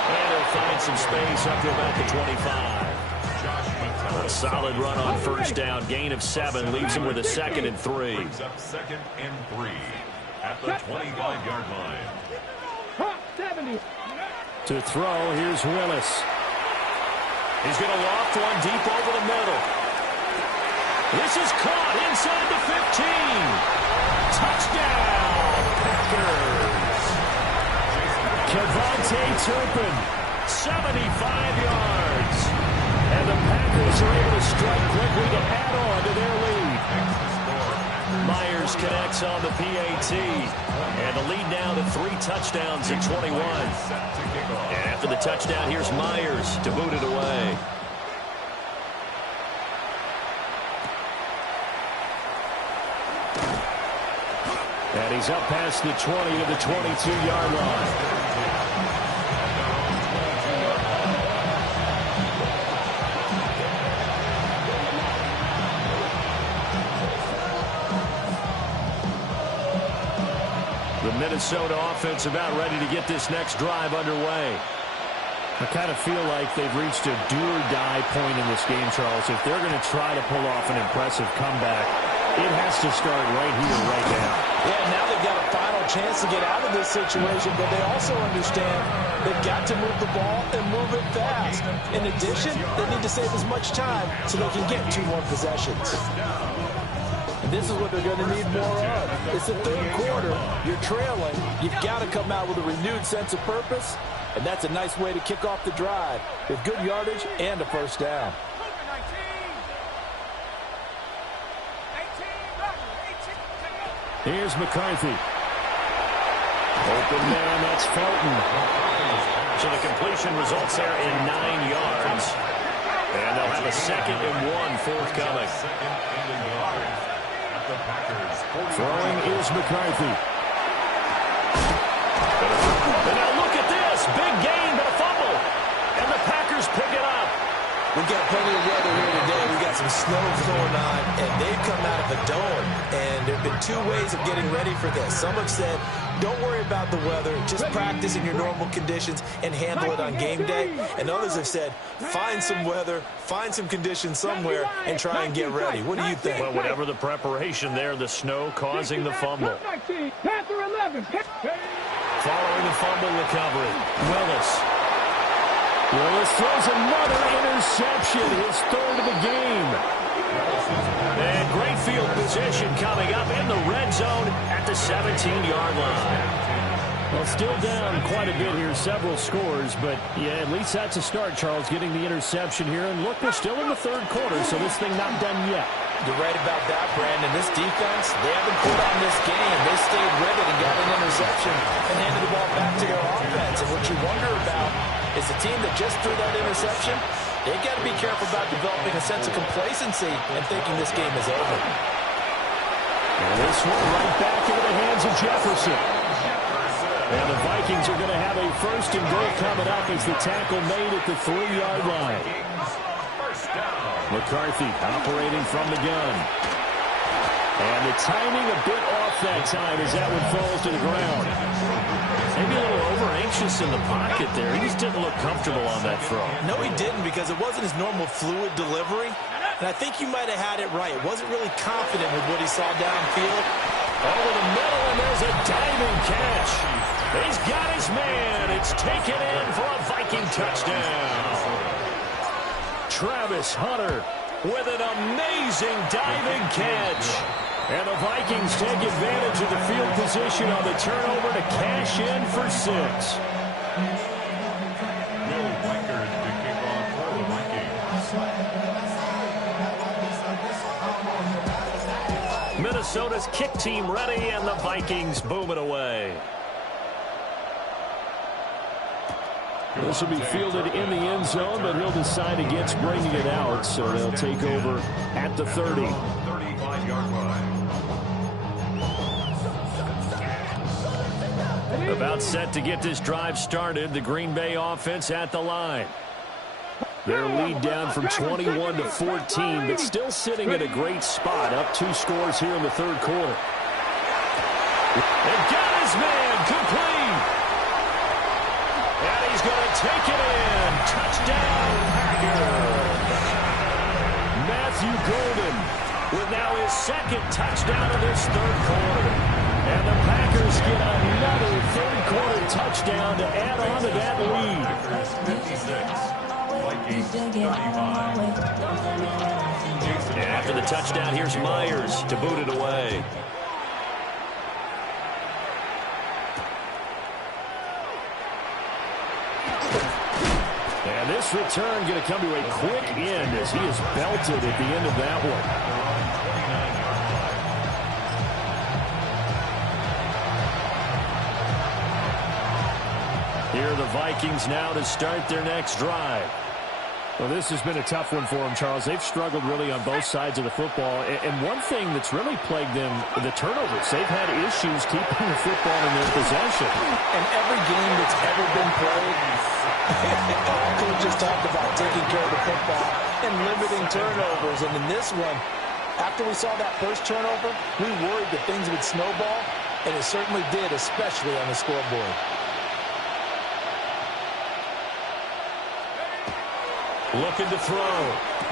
And they'll find some space up to about the 25. A solid run on 1st down. Gain of 7 leaves them with a 2nd and 3. Brings up 2nd and 3 at the 25-yard line. 70. To throw, here's Willis. He's going to loft one deep over the middle. This is caught inside the 15. Touchdown, Packers. Kevontae Turpin, 75 yards. And the Packers are able to strike quickly to add on to their lead. Myers connects on the PAT. And the lead now to 3 touchdowns at 21. And after the touchdown, here's Myers to boot it away. And he's up past the 20 to the 22-yard line. The Minnesota offense about ready to get this next drive underway. I kind of feel like they've reached a do-or-die point in this game, Charles. If they're going to try to pull off an impressive comeback, it has to start right here, right now. Yeah, now they've got a final chance to get out of this situation, but they also understand they've got to move the ball and move it fast. In addition, they need to save as much time so they can get 2 more possessions. And this is what they're going to need more of. It's the 3rd quarter. You're trailing. You've got to come out with a renewed sense of purpose, and that's a nice way to kick off the drive with good yardage and a 1st down. Here's McCarthy. Open man, that's Felton. So the completion results there in 9 yards. And they'll have a 2nd and 1 forthcoming. Throwing is McCarthy. And now look at this. Big gain, but a fumble. And the Packers pick it up. We've got plenty of weather here today. We've got some snow going on, and they've come out of a dome. And there have been two ways of getting ready for this. Some have said, don't worry about the weather. Just practice in your normal conditions and handle it on game day. And others have said, find some weather, find some conditions somewhere, and try and get ready. What do you think? Well, whatever the preparation there, the snow causing the fumble. Following the fumble recovery, Willis throws another interception, his third of the game. And great field position coming up in the red zone at the 17-yard line. Well, still down quite a bit here, several scores, but yeah, at least that's a start, Charles, getting the interception here. And look, we're still in the third quarter, so this thing not done yet. You're right about that, Brandon. This defense, they haven't put on this game. They stayed with it and got an interception and handed the ball back to their offense. And what you wonder about is the team that just threw that interception, they've got to be careful about developing a sense of complacency and thinking this game is over. And this one right back into the hands of Jefferson. And the Vikings are going to have a first and goal coming up as the tackle made at the 3-yard line. McCarthy operating from the gun. And the timing a bit off that time as that one falls to the ground. Maybe a little over-anxious in the pocket there. He just didn't look comfortable on that throw. No, he didn't, because it wasn't his normal fluid delivery. And I think you might have had it right. Wasn't really confident with what he saw downfield. Over the middle, and there's a diving catch. He's got his man. It's taken in for a Viking touchdown. Travis Hunter with an amazing diving catch. And the Vikings take advantage of the field position on the turnover to cash in for 6. Will Reichard to kick off for the Vikings. Minnesota's kick team ready, and the Vikings boom it away. This will be fielded in the end zone, but he'll decide against bringing it out, so they'll take over at the 30. 35-yard line. About set to get this drive started, the Green Bay offense at the line. Their lead down from 21 to 14, but still sitting at a great spot, up 2 scores here in the third quarter. And got his man complete. And he's going to take it in. Touchdown, Packers. Matthew Golden with now his second touchdown of this third quarter. And the Packers get another third-quarter touchdown to add on to that lead. Packers 56, Vikings 35. And after the touchdown, here's Myers to boot it away. And this return going to come to a quick end as he is belted at the end of that one. Here are the Vikings now to start their next drive. Well, this has been a tough one for them, Charles. They've struggled really on both sides of the football. And one thing that's really plagued them, the turnovers. They've had issues keeping the football in their possession. And every game that's ever been played, coaches talked about taking care of the football and limiting turnovers. And in this one, after we saw that first turnover, we worried that things would snowball, and it certainly did, especially on the scoreboard. Looking to throw.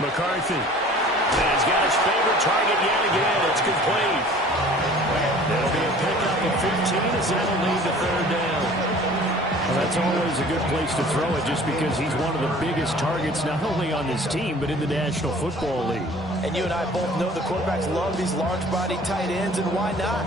McCarthy. And he's got his favorite target yet again. It's complete. It'll be a pickup of 15 as that'll lead to third down. Well, that's always a good place to throw it just because he's one of the biggest targets not only on this team but in the National Football League. And you and I both know the quarterbacks love these large-body tight ends, and why not?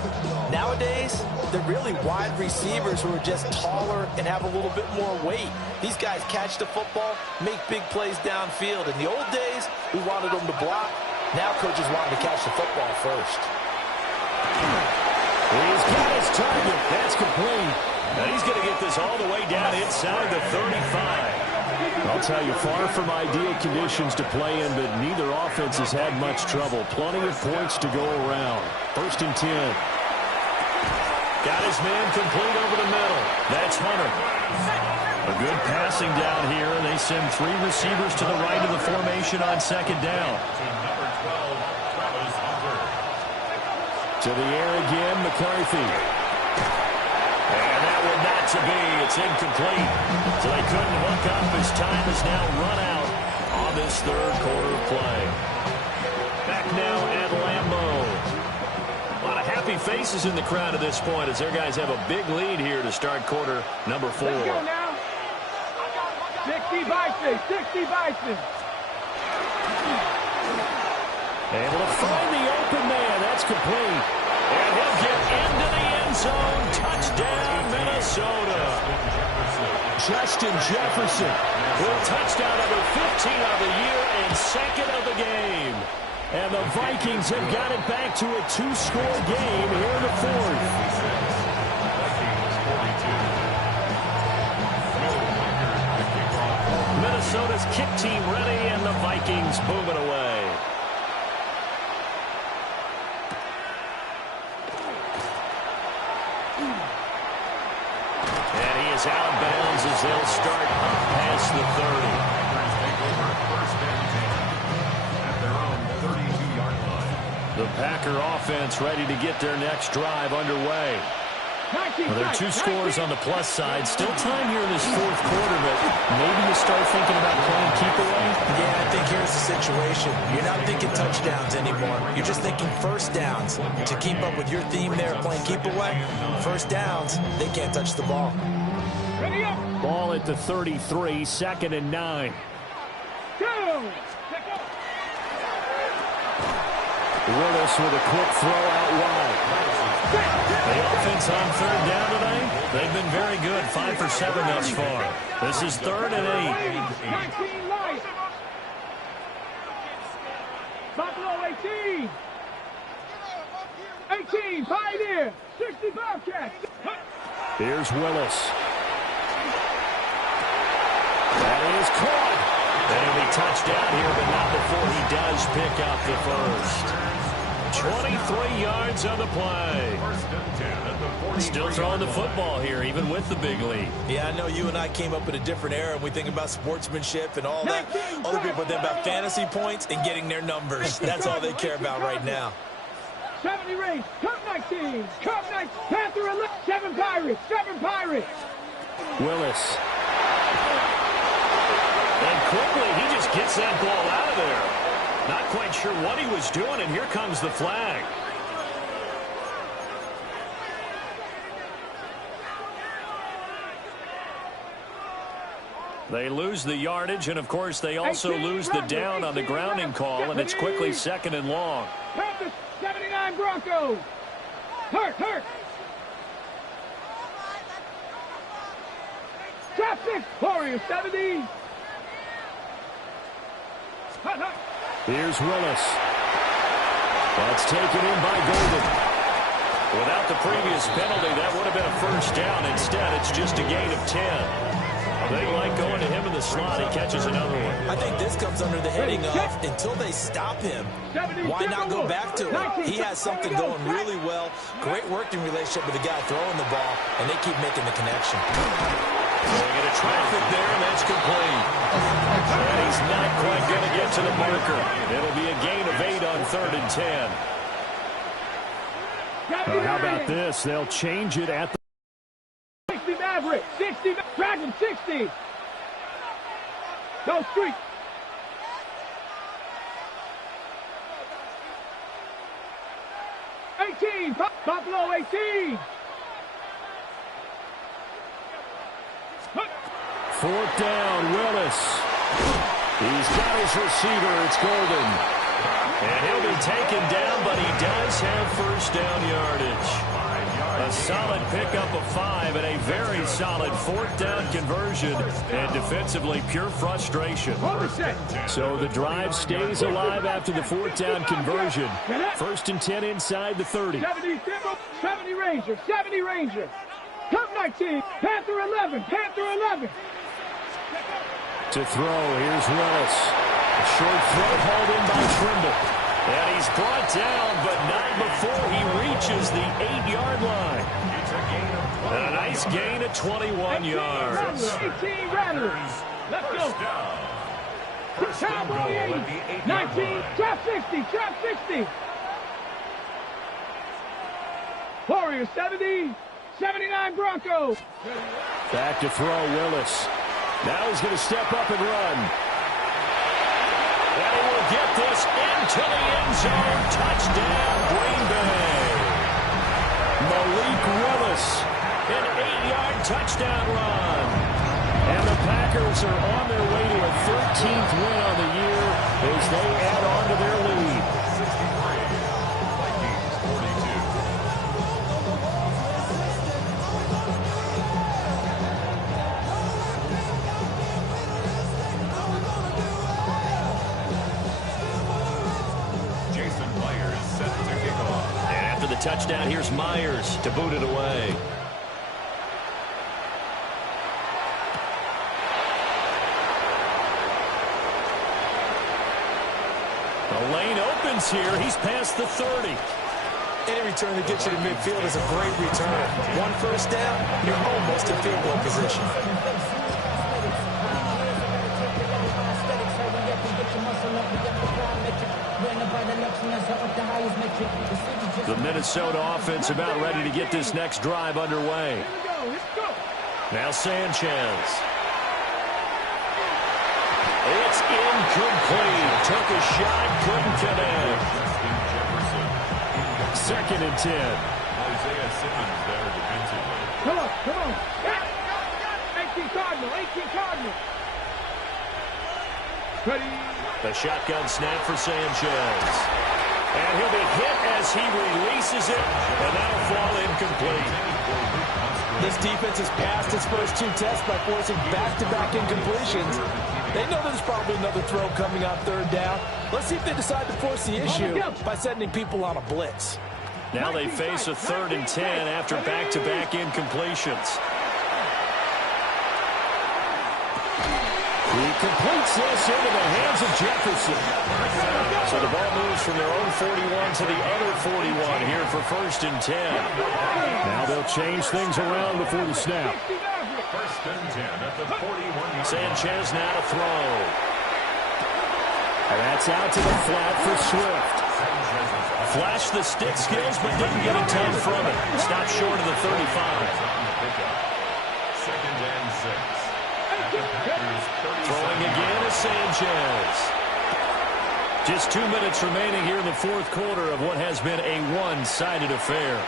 Nowadays, they're really wide receivers who are just taller and have a little bit more weight. These guys catch the football, make big plays downfield. In the old days, we wanted them to block. Now coaches want them to catch the football first. He's got his target. That's complete. Now he's going to get this all the way down inside the 35. I'll tell you, far from ideal conditions to play in, but neither offense has had much trouble. Plenty of points to go around. 1st and 10. Got his man complete over the middle. That's Hunter. A good passing down here, and they send 3 receivers to the right of the formation on 2nd down. To the air again, McCarthy. And that one not to be. It's incomplete. So they couldn't hook up as time has now run out on this 3rd quarter play. Back now at Lambeau. A lot of happy faces in the crowd at this point as their guys have a big lead here to start quarter number 4. Let's go now. 60 Bison, 60 Bison. Able to find the open man. That's complete. And he'll get into the end zone. Touchdown, Minnesota. Justin Jefferson with touchdown number 15 of the year and 2nd of the game. And the Vikings have got it back to a 2-score game here in the 4th. Minnesota's kick team ready, and the Vikings moving away. And he is out of bounds as they'll start past the 30. The Packer offense ready to get their next drive underway. Well, there are 2 scores on the plus side. Still time here in this 4th quarter, but maybe you start thinking about playing keep away? Yeah, I think here's the situation. You're not thinking touchdowns anymore. You're just thinking 1st downs. To keep up with your theme there, playing keep away, 1st downs, they can't touch the ball. Ball at the 33, 2nd and 9. Willis with a quick throw out wide. The offense on 3rd down today, they've been very good, 5 for 7 thus far. This is 3rd and 8. Buffalo 18. 18, Pioneer. 60 Bobcats. Here's Willis. That is caught. And he'll be touched down here, but not before he does pick up the 1st. 23 yards on the play. Still throwing the football here, even with the big lead. Yeah, I know you and I came up in a different era, and we think about sportsmanship and all that. Other people think about fantasy points and getting their numbers. That's all they care about right now. 70 range, Cup 19, Cup 19, Panther 11, 7 Pirates, 7 Pirates. Willis. And quickly, he just gets that ball out of there. Not quite sure what he was doing, and here comes the flag. They lose the yardage, and of course they also lose the down on the grounding call, and it's quickly 2nd and long. Panthers 79 Broncos. Hurt. Top 6 Warriors 70. Here's Willis. That's taken in by Golden. Without the previous penalty, that would have been a 1st down. Instead, it's just a gain of 10. They like going to him in the slot. He catches another one. I think this comes under the heading of, until they stop him, why not go back to him? He has something going really well. Great working relationship with the guy throwing the ball, and they keep making the connection. Going into traffic there, and that's complete. And he's not quite going to get to the marker. It'll be a gain of 8 on 3rd and 10. How about this? They'll change it at the 60 Maverick, 60 Dragon, 60. Go Street. Buffalo 18. 4th down, Willis. He's got his receiver. It's Golden. And he'll be taken down, but he does have 1st down yardage. A solid pickup of 5 and a very solid 4th down conversion. And defensively, pure frustration. So the drive stays alive after the 4th down conversion. 1st and 10 inside the 30. 70 Ranger, 70 Ranger. Cup 19, Panther 11, Panther 11. To throw, here's Willis. A short throw hauled in by Trimble. And he's brought down, but not before he reaches the 8-yard line. A nice gain of 21 yards. 18 Rattlers. Let's go. Cowboy 80. 19. Trap 60. Trap 60. Warriors 70. 79 Broncos. Back to throw, Willis. Now he's going to step up and run. And he will get this into the end zone. Touchdown, Green Bay. Malik Willis, an 8-yard touchdown run. And the Packers are on their way to a 13th win on the year as they add on to their lead. Touchdown, here's Myers to boot it away. The lane opens here. He's past the 30. Any return that gets you to midfield is a great return. One first down, you're almost in field goal position. The Minnesota offense about ready to get this next drive underway. Now Sanchez. It's incomplete. Took a shot, couldn't connect. 2nd and 10. Isaiah Simmons there defensively. Come on. 18 Cardinal. Ready. The shotgun snap for Sanchez. And he'll be hit as he releases it, and that'll fall incomplete. This defense has passed its first 2 tests by forcing back-to-back incompletions. They know there's probably another throw coming on 3rd down. Let's see if they decide to force the issue by sending people on a blitz. Now they face a 3rd and 10 after back-to-back incompletions. He completes this into the hands of Jefferson. So the ball moves from their own 41 to the other 41 here for 1st and 10. Now they'll change things around before the snap. 1st and 10 at the 41. Sanchez now to throw. And that's out to the flat for Swift. Flashed the stick skills, but didn't get a ton from it. Stopped short of the 35. 2nd and 6. Throwing again is Sanchez. Just 2 minutes remaining here in the 4th quarter of what has been a one-sided affair.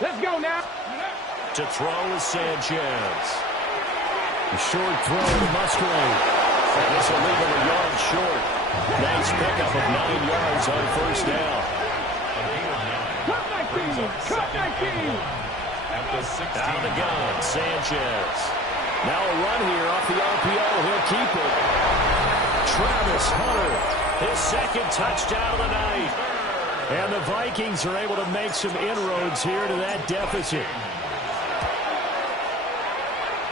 Let's go now. To throw is Sanchez. A short throw to Musgrave. And this will leave him a yard short. Nice pickup of 9 yards on 1st down. Cut 19. At the 16. Out of the gun, Sanchez. Now a run here off the RPO. He'll keep it. Travis Hunter, his 2nd touchdown of the night. And the Vikings are able to make some inroads here to that deficit.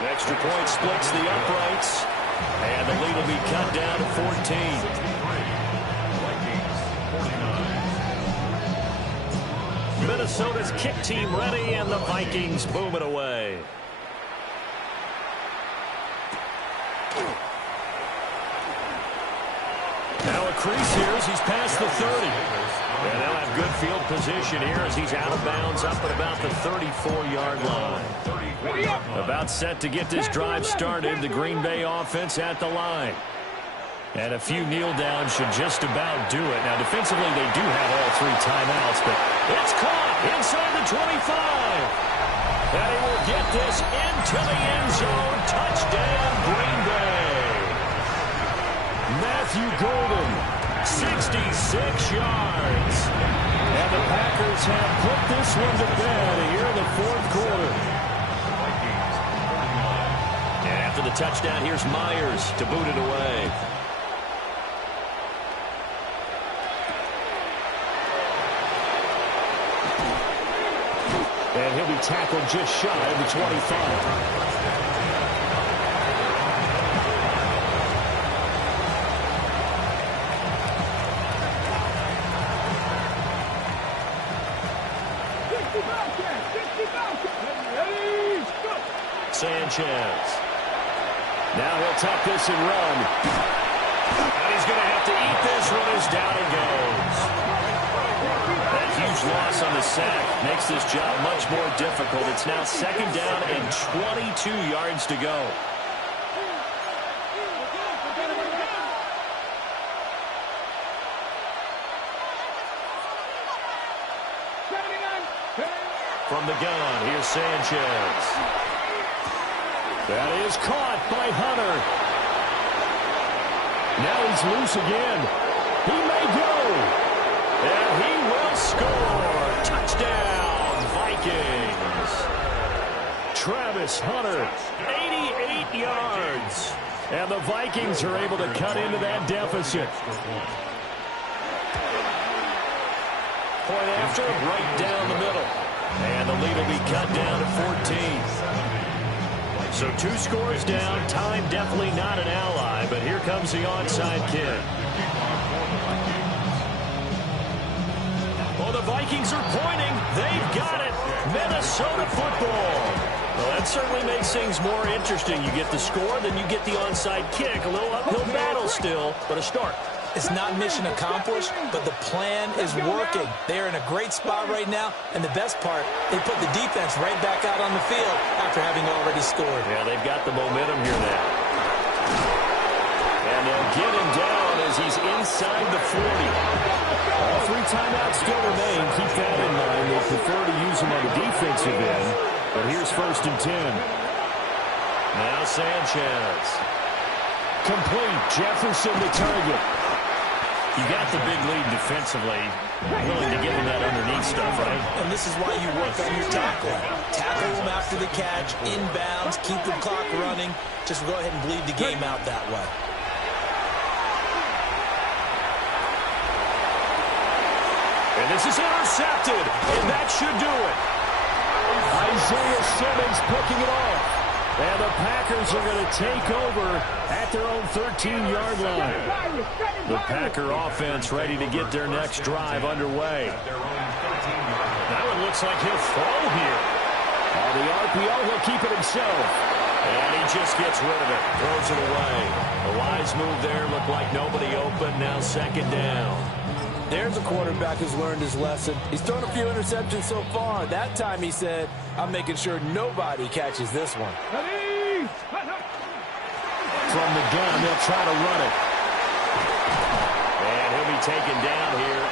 The extra point splits the uprights. And the lead will be cut down to 14. Minnesota's kick team ready, and the Vikings boom it away. Now a crease here as he's past the 30. And they'll have good field position here as he's out of bounds up at about the 34-yard line. About set to get this drive started. The Green Bay offense at the line. And a few kneel downs should just about do it. Now, defensively, they do have all 3 timeouts, but it's caught inside the 25. And he will get this into the end zone. Touchdown, Green Bay. Matthew Golden, 66 yards. And the Packers have put this one to bed here in the 4th quarter. And after the touchdown, here's Myers to boot it away. And he'll be tackled just shy of the 25. Sanchez. Now he'll tuck this and run. And he's going to have to eat this one as down he goes. That huge loss on the sack makes this job much more difficult. It's now 2nd down and 22 yards to go. From the gun, here's Sanchez. That is caught by Hunter. Now he's loose again. He may go. And he will score. Touchdown, Vikings. Travis Hunter, 88 yards. And the Vikings are able to cut into that deficit. Point after, right down the middle. And the lead will be cut down to 14. So 2 scores down. Time definitely not an ally, but here comes the onside kick. Oh, the Vikings are pointing. They've got it. Minnesota football. Well, that certainly makes things more interesting. You get the score, then you get the onside kick. A little uphill battle still, but a start. It's not mission accomplished, but the plan is working. They're in a great spot right now, and the best part, they put the defense right back out on the field after having already scored. Yeah, they've got the momentum here now. And they'll get him down as he's inside the 40. All 3 timeouts still remain. Keep that in mind. They prefer to use them on the defensive end, but here's 1st and 10. Now Sanchez. Complete. Jefferson the target. You got the big lead defensively. Willing to give him that underneath stuff, right? And this is why you work on your tackling. Tackle him after the catch, inbounds, keep the clock running. Just go ahead and bleed the game out that way. And this is intercepted, and that should do it. Isaiah Simmons picking it off. And the Packers are going to take over at their own 13-yard line. The Packer offense ready to get their next drive underway. That one looks like he'll throw here. On the RPO, he'll keep it himself. And he just gets rid of it, throws it away. A wise move there, looked like nobody open, now 2nd down. There's a quarterback who's learned his lesson. He's thrown a few interceptions so far. That time he said, I'm making sure nobody catches this one. From the gun, they'll try to run it. And he'll be taken down here